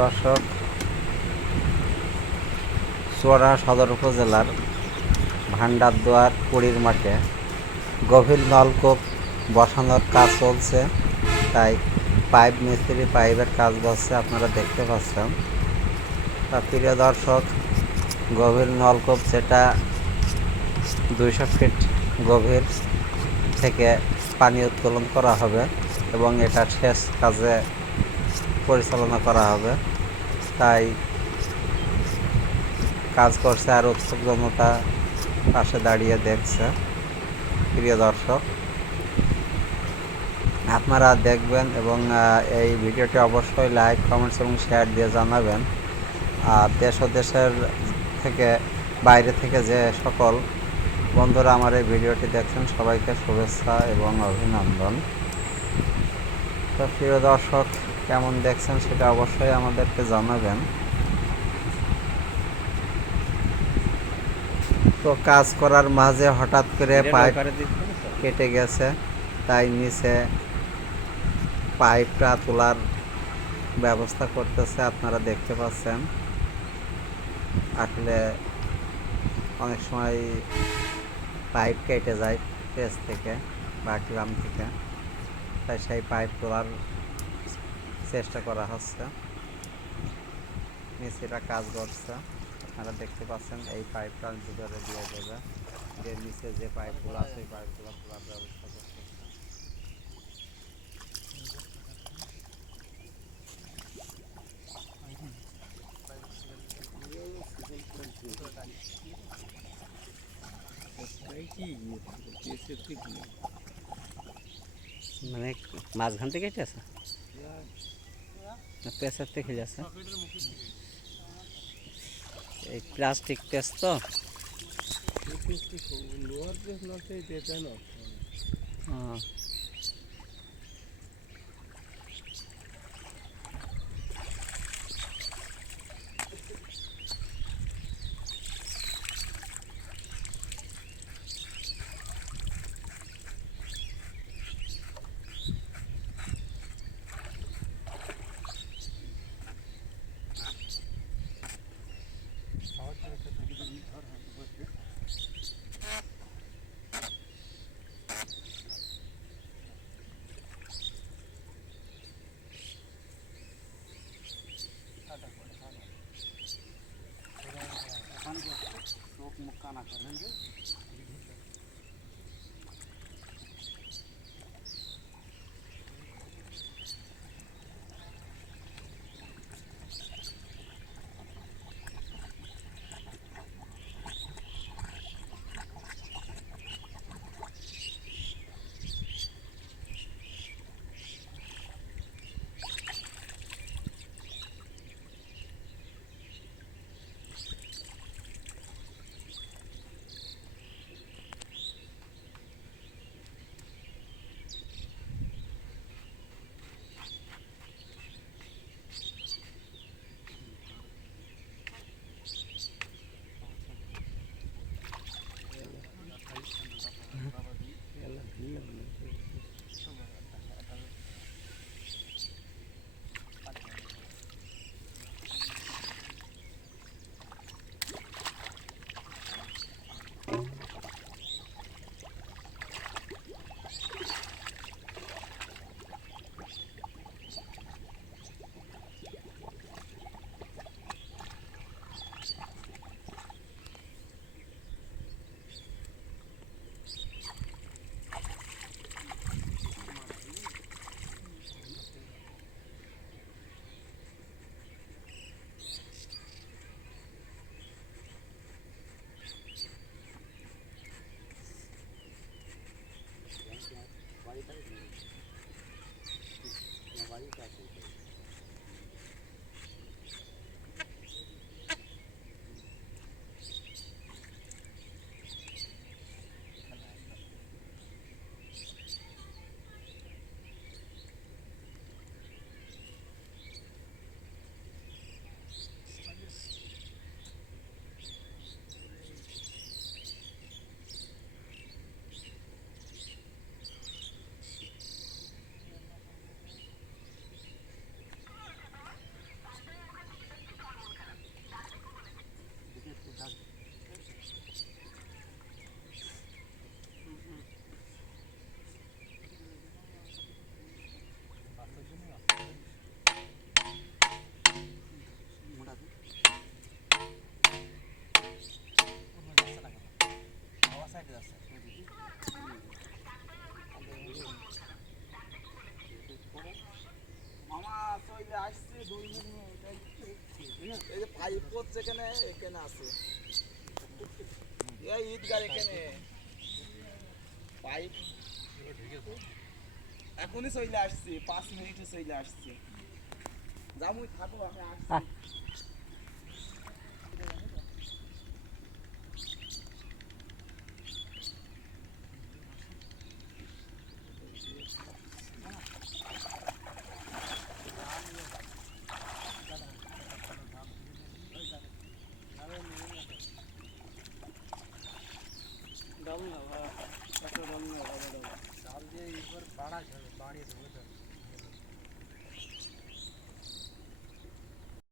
দর্শক চুয়াডাঙ্গা সদর উপজেলার ভান্ডারদুয়ার কুড়ির মাঠে গভীর নলকূপ বসানোর কাজ চলছে। তাই পাইপ মিস্ত্রি, পাইপের কাজ বসছে, আপনারা দেখতে পাচ্ছেন। তা প্রিয় দর্শক, গভীর নলকূপ যেটা দুইশো ফিট গভীর থেকে পানি উত্তোলন করা হবে এবং এটা শেষ কাজে পরিচালনা করা হবে। তাই কাজ করছে আর উৎসুক জনতা পাশে দাঁড়িয়ে দেখছে। প্রিয় দর্শক, আপনারা দেখবেন এবং এই ভিডিওটি অবশ্যই লাইক, কমেন্টস এবং শেয়ার দিয়ে জানাবেন। আর দেশ ও দেশের থেকে, বাইরে থেকে যে সকল বন্ধুরা আমার এই ভিডিওটি দেখছেন, সবাইকে শুভেচ্ছা এবং অভিনন্দন। তো প্রিয় দর্শক কেমন দেখছেন সেটা অবশ্যই আমাদেরকে জানাবেন। তো কাজ করার মাঝে হঠাৎ করে পাইপ কেটে গেছে তাই নিচে পাইপটা তোলার ব্যবস্থা করতেছে আপনারা দেখতে পাচ্ছেন। আসলে অনেক সময় পাইপ কেটে যায় পেজ থেকে বা গ্রাম থেকে। তাই সেই পাইপ তোলার চেষ্টা করা হচ্ছে। মিস্ত্রিরা কাজ করছে। আপনারা দেখতে পাচ্ছেন, এই পাইপটা ভিতরে দিয়ে দেবে। দিয়ে নিচে যে পাইপগুলো আছে, এই পাইপগুলো খোলার ব্যবস্থা করছে। মানে মাঝখান থেকে কেটে আছে? পেঁচার থেকে যাচ্ছে। এই প্লাস্টিক পেস তো। ¿Están acá. ও, এই যে পাইপ করছে এখানে এখানে আছে। এই ঈদগার এখানে। পাইপ। এখনই চলে আসছি পাঁচ মিনিটে চলে আসছি। যাব থাকো আমি আসছি। 大情人帮你走。